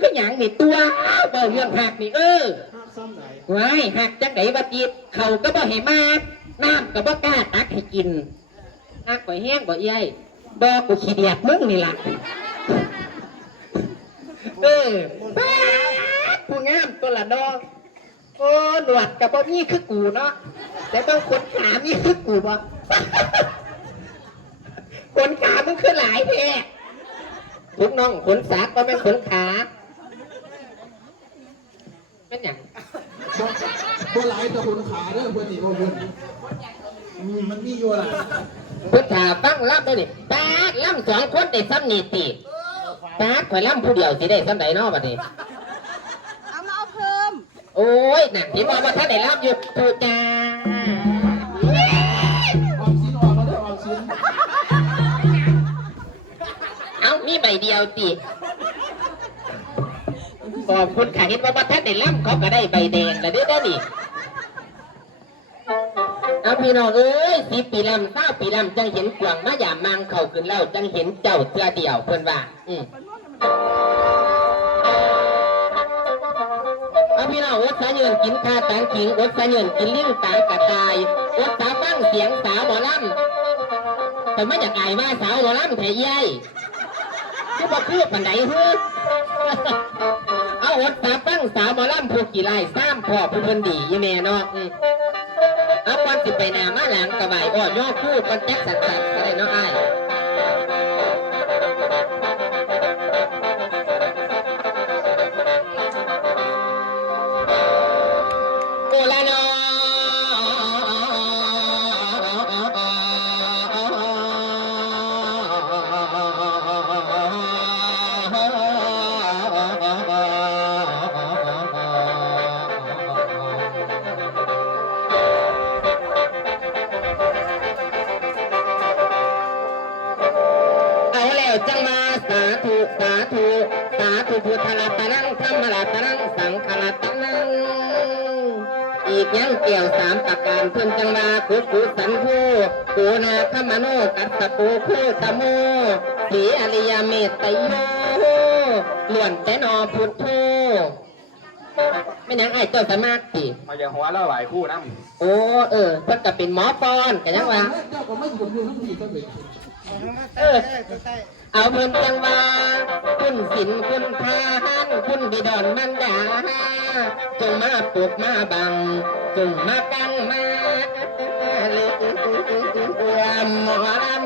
คือหยังนี่ตัวเบาเรื่องหักนี่เออห้ามซ้ำไหนไว้หักจังไหนวะจีเขาก็บ่ให้มากน้ำก็บ่กล้าตักให้กินหักบ่แห้งบ่เอ้ยบ่กูขี้เดียดมึงนี่ล่ะเออป๊าดผู้งามตัวละดอกโอ้หนวดกับบ่มีคือกูเนาะแต่บางคนขามีคือกูบ่ขนขามันคือหลายแท้ทุกน้องขนสักก็เป็นขนขา เป็นอย่างตัวหลายตัวคนขาเด้อเพื่อนนี่บ่เพื่อนอืมมันมีอยู่ล่ะพุทธาฟังรับด้วยนี่ตาดล่ำสองคนได้ซ้ำนี่ติตาดข่อยล่ำผู้เดียวสิได้ซ้ำใดเนาะบัดนี้เอามาเอาเพิ่ม โอ้ยน่ะที่ว่าว่าท่านได้รับอยู่ตูจ้าออมสินออกมาเด้อออมสินเอามีใบเดียวติ ขอบคุณค่ะเห็นว่าว่าท่านได้ล่ำเขาก็ได้ใบแดงแล้วเด้อเด้อนี่เอาพี่น้องเอ้ยสิปีลำเก้าปีลำจังเห็นกวางมายามมังเข้าขึ้นแล้วจังเห็นเจ้าเสื้อเดียวเพิ่นว่าอืมเอาพี่น้องอดสาเยินกินข้าตางขิงอดสาเยินกินลิ้นตางกระต่ายอดสาฟังเสียงสาวหมอลำแต่ไม่อยากอายว่าสาวหมอลำไทยใหญ่คือบ่คือปันไดเฮ้ อเอาอดสาปั้งสาวหมอลำผู้กี่ไล่ซ้ำพ่อผู้เพิ่นดียี่แม่เนาะอืมเอาวันสิไปหนามาหลังกระบายอ้อย่อคู่กันแจ็คสันสันก็ได้เนาะไอ้ จังมาสาธุสาธุสาธุพุทธลัตนังธรรมลัตนังสังฆลัตนังอีกยังเกี่ยวสามประการเพิ่นจังมาคุกุสันผูกูนาคมโนกัสปูคูตโมสีอริยเมตไตโยล้วนแต่นอพุทโธ ไม่นังไอ้ายเจ้าสมาธิมาอย่างหัวเราหลายคู่น้โอ้เออเพิ่นก็เป็นหมอปอนกันยังว่าเจ้าก็ไม่อยู่กับมือทั้งดีก็เลยเออเอาเพิ่นจังว่าคุณศิลคุณทานคุณบิดอนมันดาจงมาปลุกมาบังจงมากันมาเลือมหมอลำ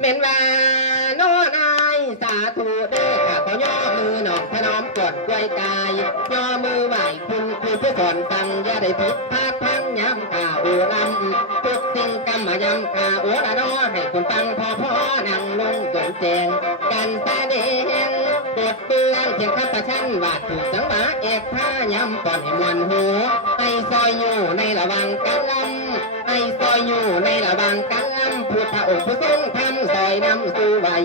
เม่นว่าโน่นายสาธุเด้อข้าขอย่อมือหนอกพนอมกดกล้วกาย ย่อมือไหวคุณคือผู้สอนฟังอย่าได้ผิดพลาดพังย้ำข่าโอลำทุกสิ่งกรรมยำข่าโอละนอให้คนฟังพอพอนั่งลงจนแจงการแสดง บทเบื้องเพียงข้าประชันวาดถูกจังหวะเอกท่าย้ำก่อนให้มวนหูให้ซอยอยู่ในระวังกันลำให้ซอยอยู่ในระวังกันลำพุทธองค์ผู้ทรงทำซอยนำสู่ไว้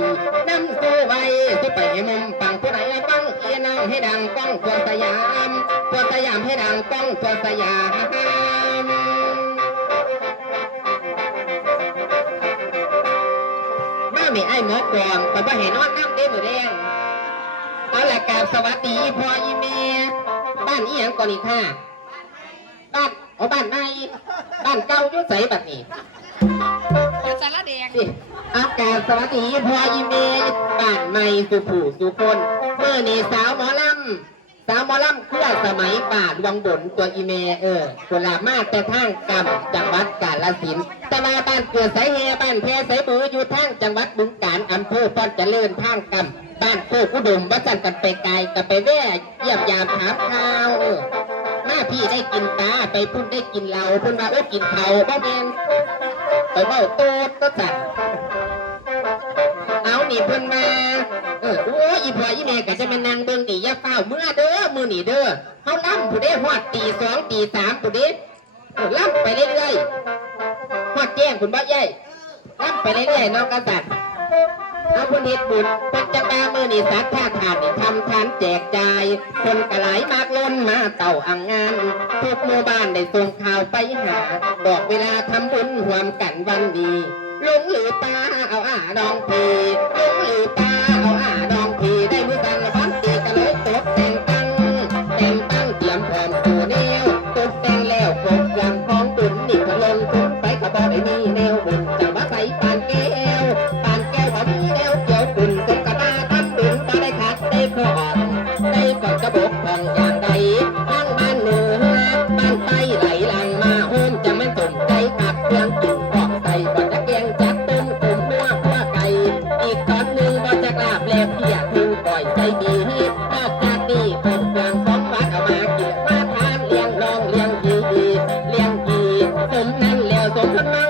นำสู่ไว้สุไปให้มุมฟังผู้ใดฟังเอียนองให้ดังก้องทั่วสยามทั่วสยามให้ดังก้องทั่วสยามมาไม่ไอ้หมอกวางแต่ว่าเห็นนอนน้ำได้หมดแดงเอาละ กราบสวัสดีพ่ออีเมียบ้านอีหยังก่อนอีกค่ะบ้านเอาบ้านใหม่บ้านเก่าอยุ่ใสบัดนี้เป็นสารแดงสิอากาศสวัสดีพ่ออีเมียบ้านใหม่สุผู้สุคนเมื่อนี่สาวหมอลำ สาวมอลำขั้วสมัยป่าดวงบุญตัวอีเมเออกุลามาแต่ทางกำจังหวัดกาลสินตะลาบ้านเกิดสายเฮบ้านแพสายมืออยู่ทางจังหวัดบึงกาฬอำเภอป้อนเจริญทางกำบ้านโคกอุดมวัดสันกันไปไกลกันไปแว่เยี่ยมยามถามข่าวมาพี่ได้กินตาไปพุ่นได้กินเหล่าพุ่นมาโอ้กินเผาบ้าเมนไปเบ้าโตดก็จัดเอาหนีพุ่นมา อโอ้ยอีพ่ออีแม่ก็จะมานางเบิ่งนี่ยาเฝ้าเมื่อเด้อมือหนีเด้อเขาล่ำผู้ได้หอดตีสองตีสามผู้เด้ล่ำไปเรื่อยๆฮอดแจ้งคุณบ่ใหญ่ล่ำไปเรื่อยๆน้องกระตันเอาคนเฮ็ดบุญปัจจกามือนี่สัตท่าทานนี่ทำทานแจกจ่าย คนกระไหลมากล้นมาเต่าอ่างงานทุกหมู่บ้านได้ส่งข่าวไปหา บอกเวลาทำบุญรวมกันวันดี ลุงหรือตาเอาอาดองพีลุงหรือตาเอาอาดอง toca não.